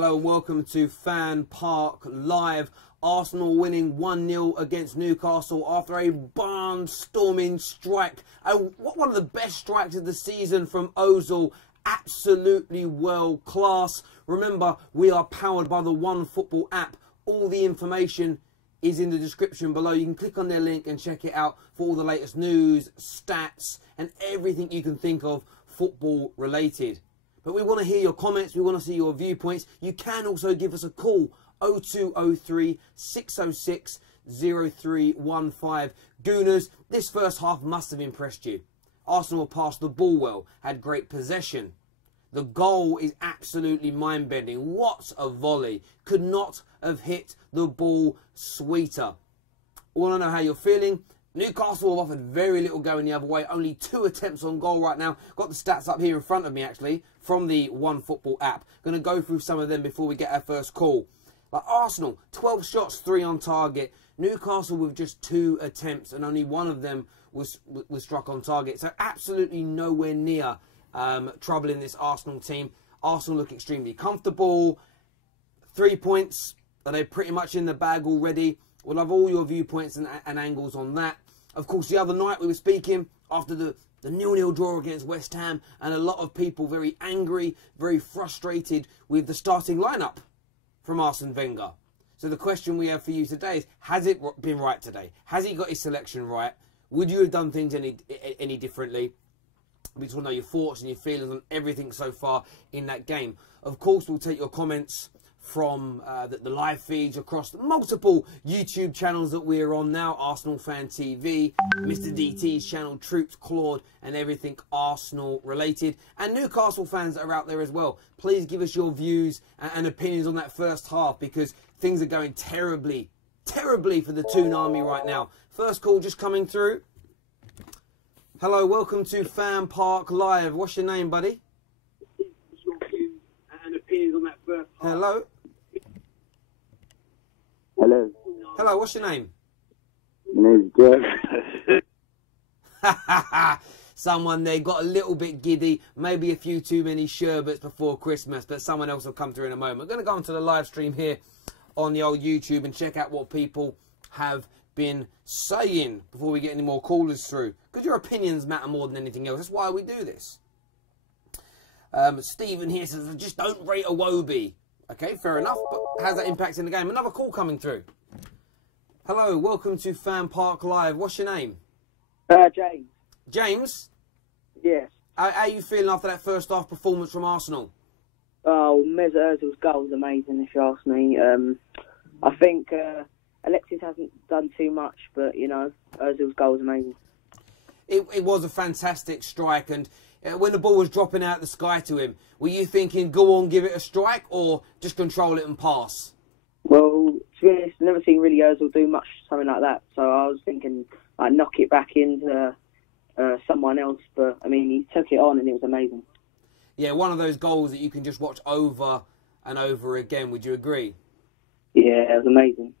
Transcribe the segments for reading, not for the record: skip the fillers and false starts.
Hello and welcome to FanPark Live. Arsenal winning 1-0 against Newcastle after a barnstorming strike. One of the best strikes of the season from Ozil. Absolutely world class. Remember, we are powered by the OneFootball app. All the information is in the description below. You can click on their link and check it out for all the latest news, stats, and everything you can think of football related. But we want to hear your comments. We want to see your viewpoints. You can also give us a call, 0203 606 0315. Gooners, this first half must have impressed you. Arsenal passed the ball well, had great possession. The goal is absolutely mind-bending. What a volley. Could not have hit the ball sweeter. I want to know how you're feeling. Newcastle have offered very little going the other way. Only 2 attempts on goal right now. Got the stats up here in front of me, actually, from the OneFootball app. Going to go through some of them before we get our first call. Like Arsenal, 12 shots, 3 on target. Newcastle with just 2 attempts, and only 1 of them was struck on target. So absolutely nowhere near trouble in this Arsenal team. Arsenal look extremely comfortable. 3 points. Are they pretty much in the bag already? We'll have all your viewpoints and angles on that. Of course, the other night we were speaking after the 0-0 draw against West Ham, and a lot of people very angry, very frustrated with the starting lineup from Arsene Wenger. So the question we have for you today is, has it been right today? Has he got his selection right? Would you have done things any differently? We just want to know your thoughts and your feelings on everything so far in that game. Of course, we'll take your comments from the live feeds across multiple YouTube channels that we're on now. Arsenal Fan TV, Mr. DT's channel, Troops, Claude, and everything Arsenal related. And Newcastle fans that are out there as well. Please give us your views and opinions on that first half, because things are going terribly, terribly for the Toon Army right now. First call just coming through. Hello, welcome to FanPark Live. What's your name, buddy? Your views and opinions on that first half. Hello. Hello. Hello, what's your name? My name's Jeff. Someone there got a little bit giddy, maybe a few too many sherbets before Christmas, but someone else will come through in a moment. We're going to go onto the live stream here on the old YouTube and check out what people have been saying before we get any more callers through, because your opinions matter more than anything else. That's why we do this. Stephen here says, I just don't rate Iwobi. Okay, fair enough, but how's that impacting the game? Another call coming through. Hello, welcome to FanPark Live. What's your name? James. James? Yes. How are you feeling after that first half performance from Arsenal? Oh, Mesut Ozil's goal was amazing, if you ask me. I think Alexis hasn't done too much, but, you know, Ozil's goal was amazing. It was a fantastic strike, and when the ball was dropping out of the sky to him, were you thinking, go on, give it a strike, or just control it and pass? Well, to be honest, I've never seen really Ozil do much something like that, so I was thinking, like, knock it back into someone else, but, I mean, he took it on and it was amazing. Yeah, one of those goals that you can just watch over and over again, would you agree? Yeah, it was amazing.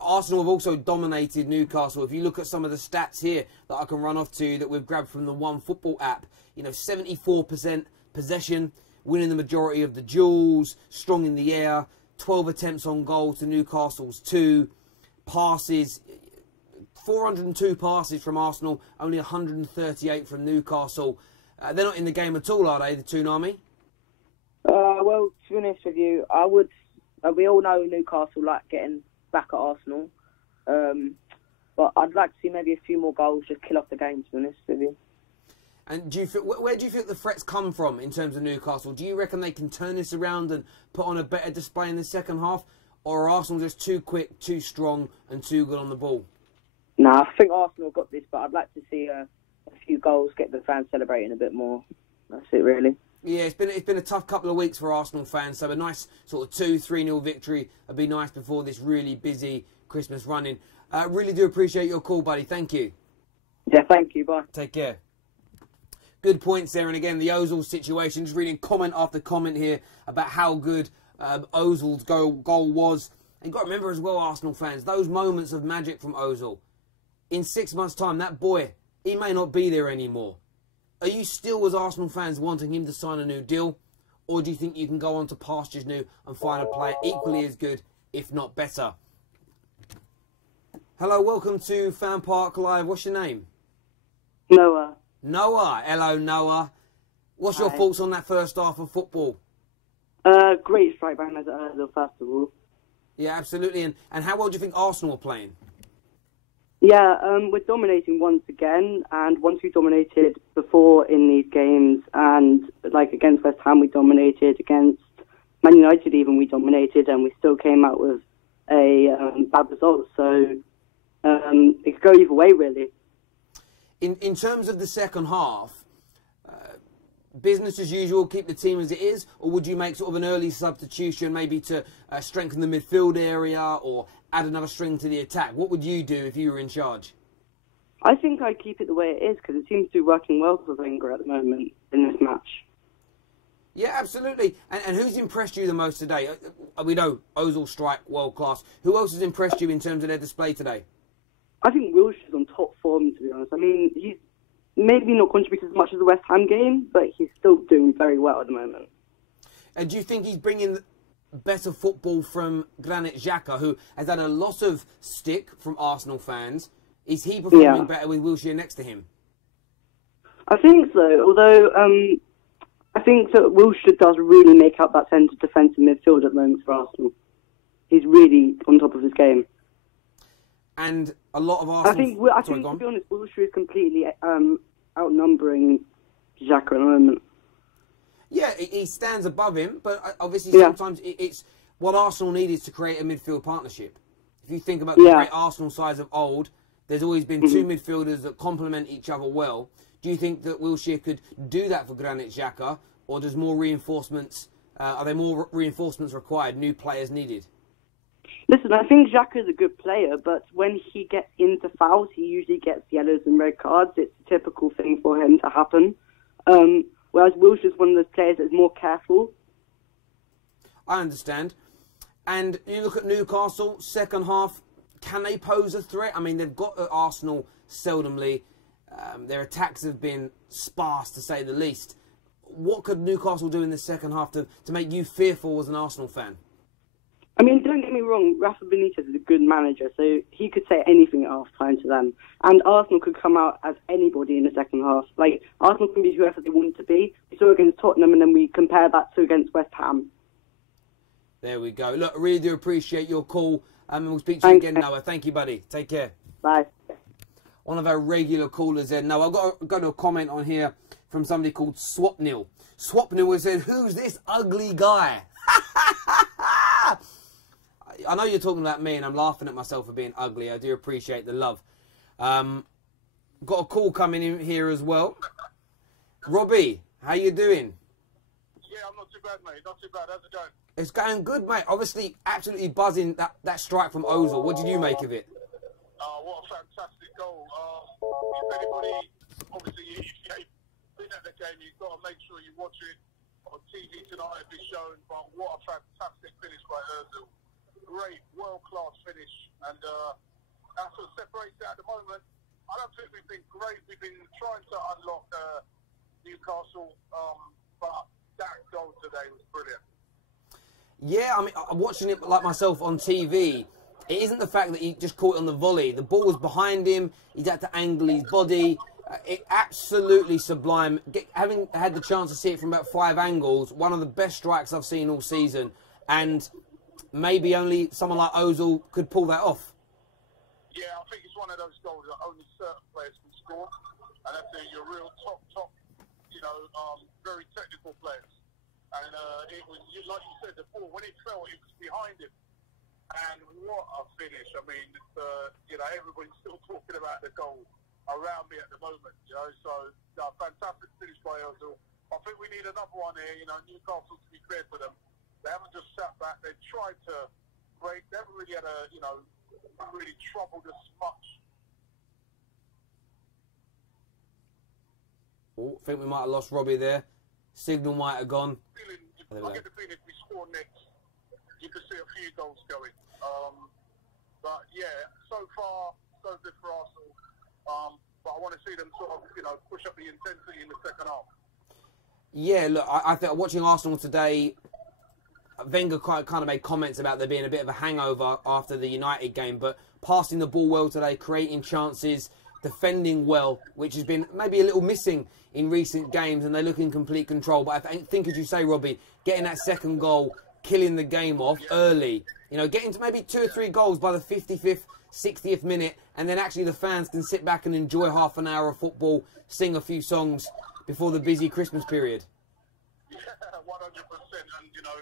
Arsenal have also dominated Newcastle. If you look at some of the stats here that I can run off to that we've grabbed from the OneFootball app, you know, 74% possession, winning the majority of the duels, strong in the air, 12 attempts on goal to Newcastle's 2, passes, 402 passes from Arsenal, only 138 from Newcastle. They're not in the game at all, are they, the Toon Army? Well, to be honest with you, we all know Newcastle like getting back at Arsenal, but I'd like to see maybe a few more goals, just kill off the game, to be honest with you. And do you feel, where do you think the threats come from in terms of Newcastle? Do you reckon they can turn this around and put on a better display in the second half, or are Arsenal just too quick, too strong, and too good on the ball? No, I think Arsenal got this, but I'd like to see a few goals, get the fans celebrating a bit more. That's it, really. Yeah, it's been a tough couple of weeks for Arsenal fans, so a nice sort of 2-3-0 victory would be nice before this really busy Christmas running. Really do appreciate your call, buddy. Thank you. Yeah, thank you. Bye. Take care. Good points there, and again, the Ozil situation. Just reading comment after comment here about how good Ozil's goal was. And you've got to remember as well, Arsenal fans, those moments of magic from Ozil. In 6 months' time, that boy, he may not be there anymore. Are you still, as Arsenal fans, wanting him to sign a new deal? or do you think you can go on to pastures new and find a player equally as good, if not better? Hello, welcome to FanPark Live. What's your name? Noah. Noah. Hello, Noah. What's your thoughts on that first half of football? Great strike by Ozil, first of all. Yeah, absolutely. And how well do you think Arsenal are playing? Yeah, we're dominating once again, and once we dominated before in these games, and like against West Ham we dominated, against Man United even we dominated, and we still came out with a bad result. So it could go either way, really. In terms of the second half, business as usual, keep the team as it is, or would you make sort of an early substitution maybe to strengthen the midfield area or add another string to the attack? What would you do if you were in charge? I think I'd keep it the way it is because it seems to be working well for Wenger at the moment in this match. Yeah, absolutely. And who's impressed you the most today? We know Ozil strike, world class. Who else has impressed you in terms of their display today? I think Wilshere's on top form, to be honest. I mean, he's maybe not contributed as much as the West Ham game, but he's still doing very well at the moment. And do you think he's bringing better football from Granit Xhaka, who has had a lot of stick from Arsenal fans? Is he performing better with Wilshere next to him? I think so, although I think that Wilshere does really make up that centre defensive midfield at the moment for Arsenal. He's really on top of his game. And a lot of Arsenal... I think to be honest, Wilshere is completely outnumbering Xhaka at the moment. Yeah, he stands above him, but obviously sometimes it's what Arsenal need is to create a midfield partnership. If you think about the great Arsenal sides of old, there's always been two midfielders that complement each other well. Do you think that Wilshere could do that for Granit Xhaka, or does more reinforcements? Are there more reinforcements required? New players needed? Listen, I think Xhaka is a good player, but when he gets into fouls, he usually gets yellows and red cards. It's a typical thing for him to happen. Whereas Wilshere is one of those players that's more careful. I understand. And you look at Newcastle, second half, can they pose a threat? I mean, they've got Arsenal seldomly. Their attacks have been sparse, to say the least. What could Newcastle do in the second half to make you fearful as an Arsenal fan? I mean, don't get me wrong, Rafa Benitez is a good manager, so he could say anything at half-time to them. And Arsenal could come out as anybody in the second half. Like, Arsenal can be whoever they want to be. We saw against Tottenham, and then we compare that to against West Ham. There we go. Look, I really do appreciate your call. And we'll speak to you again, Noah. Thank you, buddy. Take care. Bye. One of our regular callers there. Now, I've got a comment on here from somebody called Swapnil. Swapnil said, "Who's this ugly guy?" I know you're talking about me, and I'm laughing at myself for being ugly. I do appreciate the love. Got a call coming in here as well. Robbie, how you doing? Yeah, I'm not too bad, mate. Not too bad. How's it going? It's going good, mate. Obviously, absolutely buzzing that strike from Ozil. What did you make of it? What a fantastic goal. If anybody, obviously, if you've been at the game, you've got to make sure you watch it on TV tonight if it's shown. But what a fantastic finish by Ozil. Great, world-class finish. And that's what separates it at the moment. I don't think we've been great. We've been trying to unlock Newcastle, but that goal today was brilliant. Yeah, I mean, I'm watching it like myself on TV. It isn't the fact that he just caught it on the volley. The ball was behind him. He had to angle his body. It absolutely sublime. Having had the chance to see it from about 5 angles, one of the best strikes I've seen all season. And maybe only someone like Ozil could pull that off. Yeah, I think it's one of those goals that only certain players can score. And that's your real top, very technical players. And it was, like you said before, when it fell, it was behind him. And what a finish. I mean, everybody's still talking about the goal around me at the moment, So, fantastic finish by Ozil. I think we need another one here, Newcastle, to be fair to them. They haven't just sat back. They've tried to break. They haven't really had really troubled us much. Oh, I think we might have lost Robbie there. Signal might have gone. I get the feeling if we score next, you could see a few goals going. But yeah, so far, so good for Arsenal. But I want to see them sort of, push up the intensity in the second half. Yeah, look, I think watching Arsenal today, Wenger kind of made comments about there being a bit of a hangover after the United game, but passing the ball well today, creating chances, defending well, which has been maybe a little missing in recent games, and they look in complete control. But I think, as you say, Robbie, getting that second goal, killing the game off early, you know, getting to maybe 2 or 3 goals by the 55th, 60th minute, and then actually the fans can sit back and enjoy half an hour of football, sing a few songs before the busy Christmas period. Yeah, 100%. And, you know,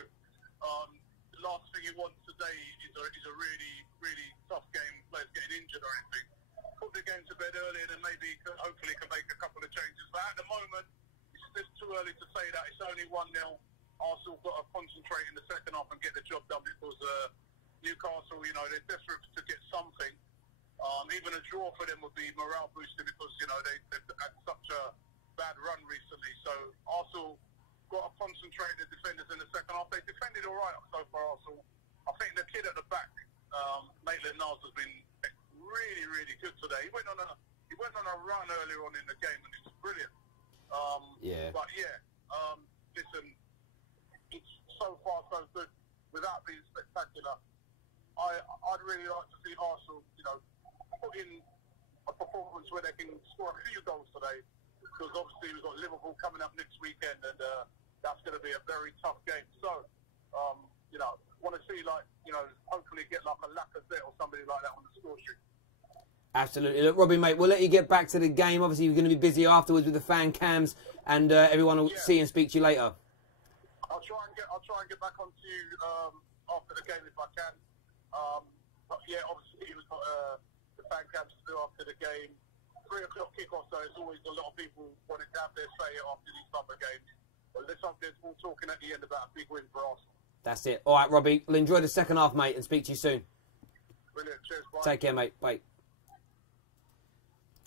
the last thing you want today is a really, really tough game, players getting injured or anything. Put the game to bed early and then maybe, hopefully, can make a couple of changes. But at the moment, it's too early to say that. It's only 1-0. Arsenal got to concentrate in the second half and get the job done because Newcastle, you know, they're desperate to get something. Even a draw for them would be morale boosting because, you know, they've had such a bad run recently. So Arsenal got to concentrate the defenders in the second half. They defended all right so far, Arsenal. I think the kid at the back, Maitland-Niles, has been really, really good today. He went on a run earlier on in the game and it was brilliant. But yeah, listen, it's so far so good without being spectacular. I'd really like to see Arsenal, you know, put in a performance where they can score a few goals today, because obviously we've got Liverpool coming up next weekend, and that's going to be a very tough game. So, you know, want to see, like, you know, hopefully get like a Lacazette or somebody like that on the score sheet. Absolutely. Look, Robbie, mate, we'll let you get back to the game. Obviously, you're going to be busy afterwards with the fan cams, and everyone will see and speak to you later. I'll try and get back onto you after the game if I can. But yeah, obviously we've got the fan camps to do after the game. 3 o'clock kickoff, so there's always a lot of people wanting to have their say after these type of games. But let's hope there's all talking at the end about a big win for Arsenal. That's it. All right, Robbie, we'll enjoy the second half, mate, and speak to you soon. Brilliant. Cheers, bye. Take care, mate. Bye.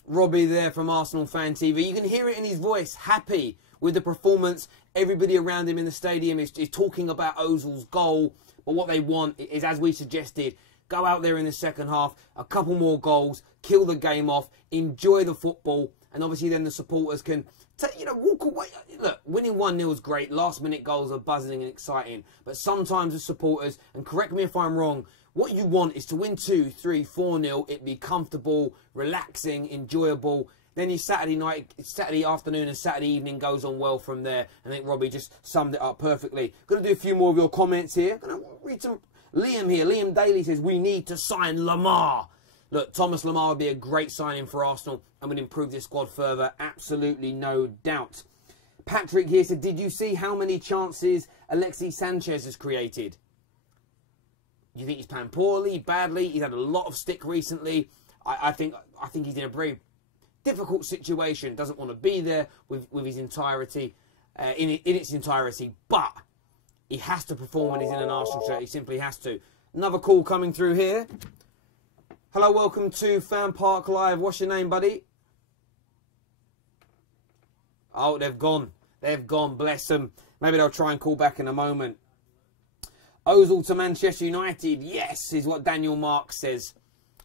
Robbie there from Arsenal Fan TV. You can hear it in his voice, happy with the performance. Everybody around him in the stadium is talking about Ozil's goal. But what they want is, as we suggested, go out there in the second half, a couple more goals, kill the game off, enjoy the football, and obviously then the supporters can, walk away. Look, winning 1-0 is great. Last-minute goals are buzzing and exciting. But sometimes the supporters, and correct me if I'm wrong, what you want is to win 2, 3, 4-0. It be comfortable, relaxing, enjoyable. Then your Saturday afternoon and Saturday evening goes on well from there. I think Robbie just summed it up perfectly. Going to do a few more of your comments here. Going to read some. Liam here. Liam Daly says, we need to sign Lamar. Look, Thomas Lamar would be a great signing for Arsenal and would improve this squad further. Absolutely no doubt. Patrick here said, did you see how many chances Alexis Sanchez has created? Do you think he's playing poorly, badly? He's had a lot of stick recently. I think he's in a very difficult situation. Doesn't want to be there with his entirety, in its entirety. But he has to perform when he's in an Arsenal shirt. He simply has to. Another call coming through here. Hello, welcome to FanPark Live. What's your name, buddy? Oh, they've gone. They've gone. Bless them. Maybe they'll try and call back in a moment. Ozil to Manchester United. Yes, is what Daniel Marks says.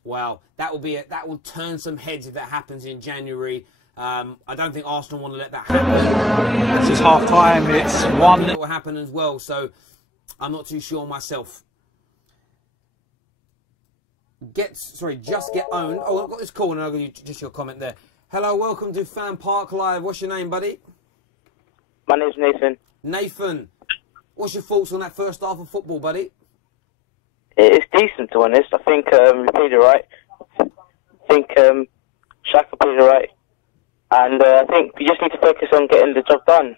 Wow, that will turn some heads if that happens in January. I don't think Arsenal want to let that happen. This is half time. It's 1. It will happen as well, so I'm not too sure myself. Just get owned. Oh, I've got this call, and I'll give you just your comment there. Hello, welcome to FanPark Live. What's your name, buddy? My name's Nathan. Nathan, what's your thoughts on that first half of football, buddy? It's decent, to be honest. I think we played it right. I think Xhaka played it right. And I think we just need to focus on getting the job done.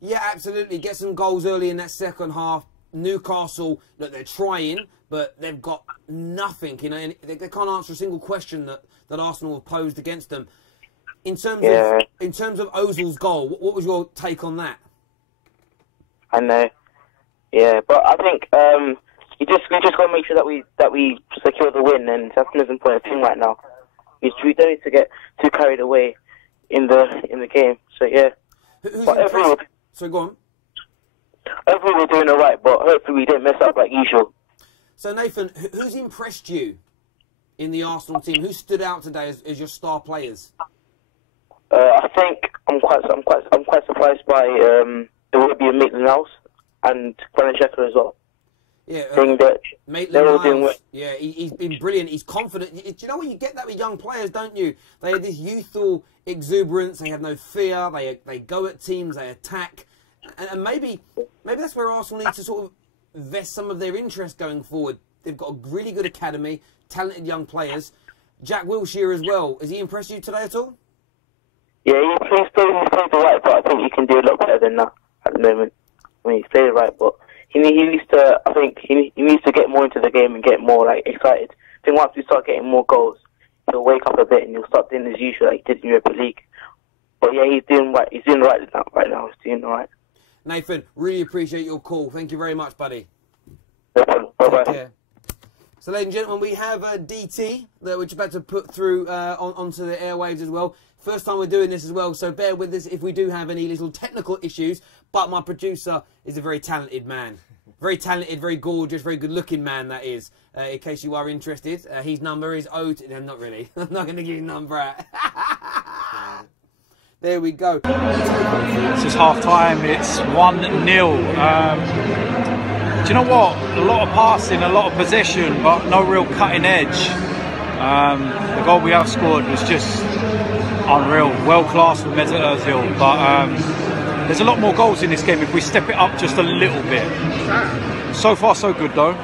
Yeah, absolutely. Get some goals early in that second half. Newcastle, look, they're trying, but they've got nothing. You know, and they can't answer a single question that Arsenal have posed against them. In terms of Ozil's goal, what was your take on that? I know. Yeah, but I think we just got to make sure that we secure the win, and that's the most important thing right now. We don't need to get too carried away in the game. So yeah. So go on. Hopefully we're doing all right, but hopefully we didn't mess up like usual. So Nathan, who's impressed you in the Arsenal team? Who stood out today as your star players? I think I'm quite surprised by Robbie and Maitland-Niles and Granit Xhaka as well. Yeah, that Maitland-Niles, yeah, he's been brilliant. He's confident. Do you know what, you get that with young players, don't you? They have this youthful exuberance. They have no fear. They go at teams. They attack. And maybe that's where Arsenal need to sort of vest some of their interest going forward. They've got a really good academy, talented young players. Jack Wilshere as well. Has he impressed you today at all? Yeah, he's played the right, but I think he can do a lot better than that at the moment. I mean, he's played the right, but he needs to. I think he needs to get more into the game and get more excited. I think once we start getting more goals, he'll wake up a bit and he'll start doing as usual like he did in Europa League. But yeah, he's doing right. He's doing right now. He's doing all right. Nathan, really appreciate your call. Thank you very much, buddy. No problem. Bye-bye. So, ladies and gentlemen, we have DT that we're about to put through onto the airwaves as well. First time we're doing this as well, so bear with us if we do have any little technical issues. But my producer is a very talented man. Very talented, very gorgeous, very good-looking man, that is. In case you are interested, his number is No, not really. I'm not going to give you a number out. There we go. This is half-time. It's 1-0. Do you know what? A lot of passing, a lot of possession, but no real cutting edge. The goal we have scored was just unreal. World class from Mesut Ozil. But there's a lot more goals in this game if we step it up just a little bit. So far, so good though.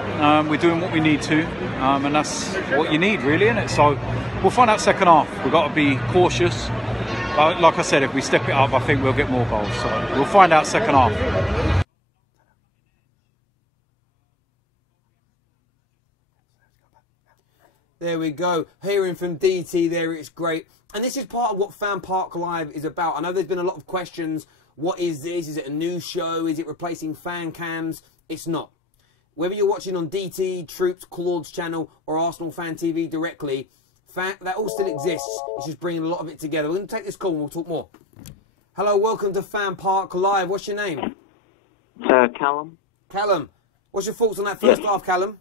We're doing what we need to, and that's what you need, really, isn't it? So we'll find out second half. We've got to be cautious. But like I said, if we step it up, I think we'll get more goals. So we'll find out second half. There we go. Hearing from DT there, it's great. And this is part of what FanPark Live is about. I know there's been a lot of questions. What is this? Is it a new show? Is it replacing fan cams? It's not. Whether you're watching on DT, Troops, Claude's channel, or Arsenal Fan TV directly, that all still exists. It's just bringing a lot of it together. We're going to take this call and we'll talk more. Hello, welcome to FanPark Live. What's your name? Callum. Callum. What's your thoughts on that first half, Callum?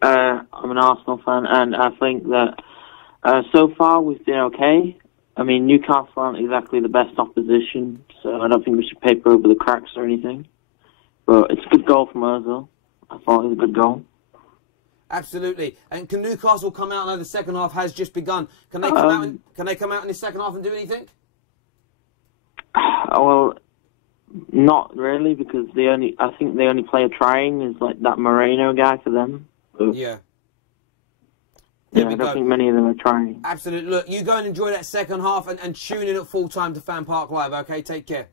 I'm an Arsenal fan, and I think that so far we've been okay. I mean, Newcastle aren't exactly the best opposition, so I don't think we should paper over the cracks or anything. But it's a good goal from Ozil. I thought it was a good goal. Absolutely. And can Newcastle come out? I know the second half has just begun. Can they come out? Can they come out in the second half and do anything? Well, not really, because I think the only player trying is like that Moreno guy for them. Yeah. Yeah, I don't think many of them are trying. Absolutely. Look, you go and enjoy that second half and tune in at full time to FanPark Live. Okay, take care.